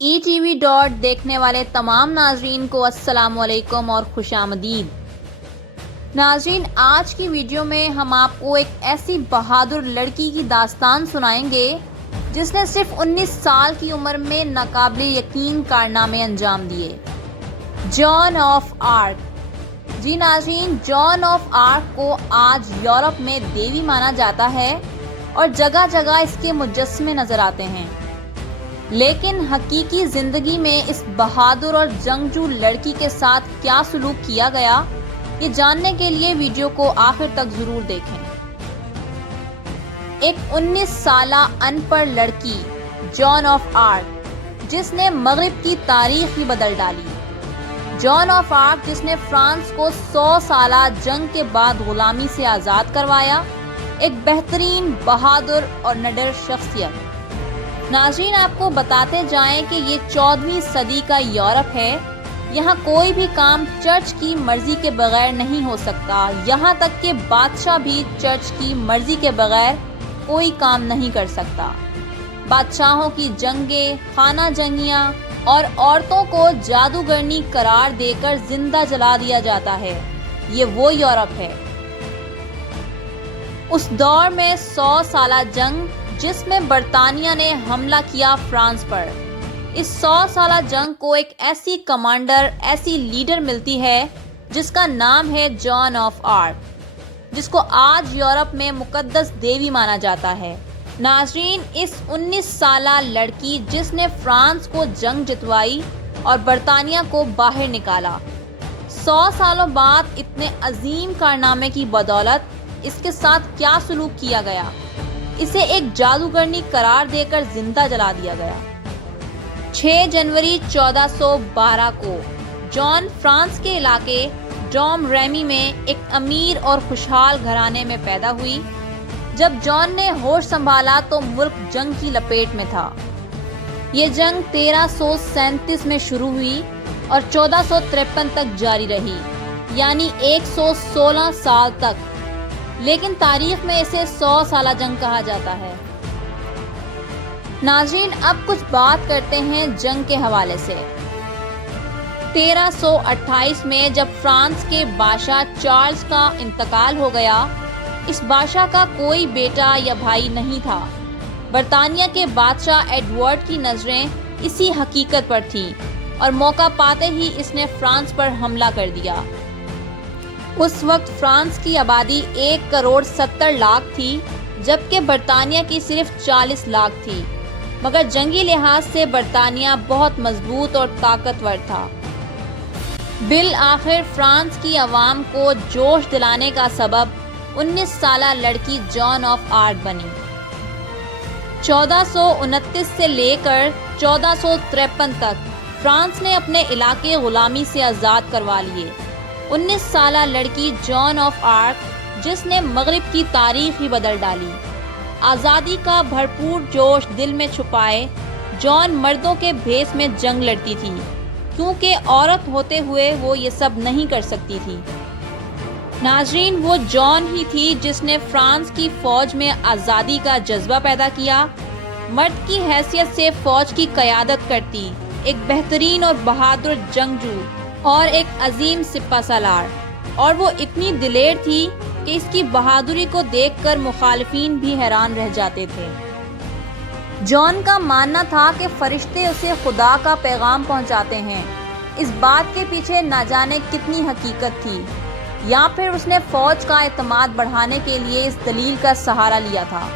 ETV دیکھنے والے تمام ناظرین کو السلام علیکم اور خوش آمدید۔ ناظرین، آج کی ویڈیو میں ہم آپ کو ایک ایسی بہادر لڑکی کی داستان سنائیں گے جس نے صرف 19 سال کی عمر میں ناقابل یقین کارنامے انجام دیے۔ جان آف آرک۔ جی ناظرین، جان آف آرک کو آج یورپ میں دیوی مانا جاتا ہے اور جگہ جگہ اس کے مجسمے نظر آتے ہیں، لیکن حقیقی زندگی میں اس بہادر اور جنگجو لڑکی کے ساتھ کیا سلوک کیا گیا، یہ جاننے کے لیے ویڈیو کو آخر تک ضرور دیکھیں۔ ایک 19 سالہ ان پڑھ لڑکی جان آف آرک جس نے مغرب کی تاریخ ہی بدل ڈالی۔ جان آف آرک جس نے فرانس کو 100 سالہ جنگ کے بعد غلامی سے آزاد کروایا، ایک بہترین، بہادر اور نڈر شخصیت۔ ناظرین، آپ کو بتاتے جائیں کہ یہ 14ویں صدی کا یورپ ہے۔ یہاں کوئی بھی کام چرچ کی مرضی کے بغیر نہیں ہو سکتا، یہاں تک کہ بادشاہ بھی چرچ کی مرضی کے بغیر کوئی کام نہیں کر سکتا۔ بادشاہوں کی جنگیں، خانہ جنگیاں اور عورتوں کو جادوگرنی قرار دے کر زندہ جلا دیا جاتا ہے۔ یہ وہ یورپ ہے۔ اس دور میں 100 سالہ جنگ جس میں برطانیہ نے حملہ کیا فرانس پر، اس 100 سالہ جنگ کو ایک ایسی کمانڈر، ایسی لیڈر ملتی ہے جس کا نام ہے جان آف آرک، جس کو آج یورپ میں مقدس دیوی مانا جاتا ہے۔ ناظرین، اس 19 سالہ لڑکی جس نے فرانس کو جنگ جتوائی اور برطانیہ کو باہر نکالا، 100 سالوں بعد اتنے عظیم کارنامے کی بدولت اس کے ساتھ کیا سلوک کیا گیا؟ اسے ایک جادوگرنی قرار دے کر زندہ جلا دیا گیا۔ 6 جنوری 1412 کو جان فرانس کے علاقے ڈوم ریمی میں ایک امیر اور خوشحال گھرانے میں پیدا ہوئی۔ جب جان نے ہوش سنبھالا تو ملک جنگ کی لپیٹ میں تھا۔ یہ جنگ 1337 میں شروع ہوئی اور 1453 تک جاری رہی، یعنی 116 سال تک، لیکن تاریخ میں اسے 100 سالہ جنگ کہا جاتا ہے۔ ناظرین، اب کچھ بات کرتے ہیں جنگ کے حوالے سے۔ 1328 میں جب فرانس کے بادشاہ چارلز کا انتقال ہو گیا، اس بادشاہ کا کوئی بیٹا یا بھائی نہیں تھا۔ برطانیہ کے بادشاہ ایڈورڈ کی نظریں اسی حقیقت پر تھیں اور موقع پاتے ہی اس نے فرانس پر حملہ کر دیا۔ اس وقت فرانس کی آبادی 1,70,00,000 تھی، جبکہ برطانیہ کی صرف 40 لاکھ تھی، مگر جنگی لحاظ سے برطانیہ بہت مضبوط اور طاقتور تھا۔ بالآخر فرانس کی عوام کو جوش دلانے کا سبب 19 سالہ لڑکی جان آف آرک بنی۔ 1429 سے لے کر 1453 تک فرانس نے اپنے علاقے غلامی سے آزاد کروا لیے۔ 19 سالہ لڑکی جان آف آرک جس نے مغرب کی تاریخ ہی بدل ڈالی۔ آزادی کا بھرپور جوش دل میں چھپائے جان مردوں کے بھیس میں جنگ لڑتی تھی، کیونکہ عورت ہوتے ہوئے وہ یہ سب نہیں کر سکتی تھی۔ ناظرین، وہ جان ہی تھی جس نے فرانس کی فوج میں آزادی کا جذبہ پیدا کیا، مرد کی حیثیت سے فوج کی قیادت کرتی، ایک بہترین اور بہادر جنگجو اور ایک عظیم سپہ سالار، اور وہ اتنی دلیر تھی کہ اس کی بہادری کو دیکھ کر مخالفین بھی حیران رہ جاتے تھے۔ جان کا ماننا تھا کہ فرشتے اسے خدا کا پیغام پہنچاتے ہیں۔ اس بات کے پیچھے نہ جانے کتنی حقیقت تھی، یا پھر اس نے فوج کا اعتماد بڑھانے کے لیے اس دلیل کا سہارا لیا تھا۔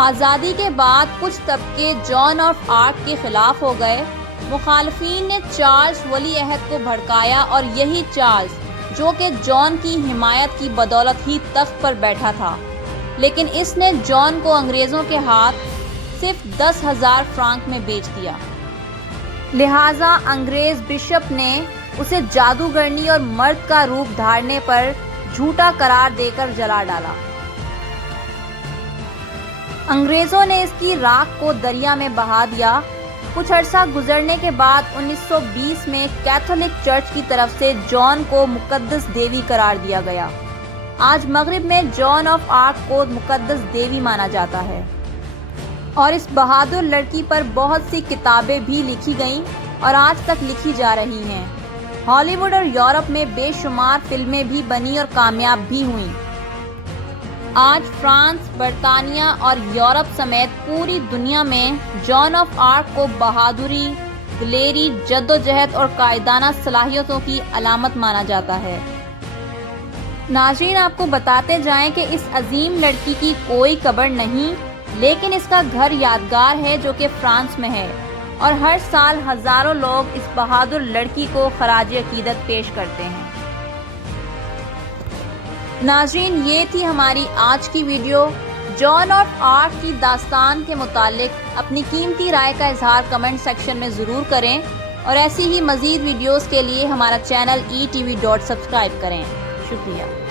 آزادی کے بعد کچھ طبقے جان آف آرک کے خلاف ہو گئے۔ مخالفین نے چارلز ولی عہد کو بھڑکایا، اور یہی چارلز جو کہ جان کی حمایت کی بدولت ہی تخت پر بیٹھا تھا، لیکن اس نے جان کو انگریزوں کے ہاتھ صرف 10,000 فرانک میں بیچ دیا۔ لہٰذا انگریز بشپ نے اسے جادوگرنی اور مرد کا روپ دھارنے پر جھوٹا قرار دے کر جلا ڈالا۔ انگریزوں نے اس کی راکھ کو دریا میں بہا دیا۔ کچھ عرصہ گزرنے کے بعد 1920 میں کیتھولک چرچ کی طرف سے جان کو مقدس دیوی قرار دیا گیا۔ آج مغرب میں جان آف آرک کو مقدس دیوی مانا جاتا ہے۔ اور اس بہادر لڑکی پر بہت سی کتابیں بھی لکھی گئیں اور آج تک لکھی جا رہی ہیں۔ ہالی ووڈ اور یورپ میں بے شمار فلمیں بھی بنی اور کامیاب بھی ہوئیں۔ آج فرانس، برطانیہ اور یورپ سمیت پوری دنیا میں جان آف آرک کو بہادری، دلیری، جدوجہد اور قائدانہ صلاحیتوں کی علامت مانا جاتا ہے۔ ناظرین، آپ کو بتاتے جائیں کہ اس عظیم لڑکی کی کوئی قبر نہیں، لیکن اس کا گھر یادگار ہے جو کہ فرانس میں ہے، اور ہر سال ہزاروں لوگ اس بہادر لڑکی کو خراج عقیدت پیش کرتے ہیں۔ ناظرین، یہ تھی ہماری آج کی ویڈیو۔ جان آف آرک کی داستان کے متعلق اپنی قیمتی رائے کا اظہار کمنٹ سیکشن میں ضرور کریں، اور ایسی ہی مزید ویڈیوز کے لیے ہمارا چینل ETV سبسکرائب کریں۔ شکریہ۔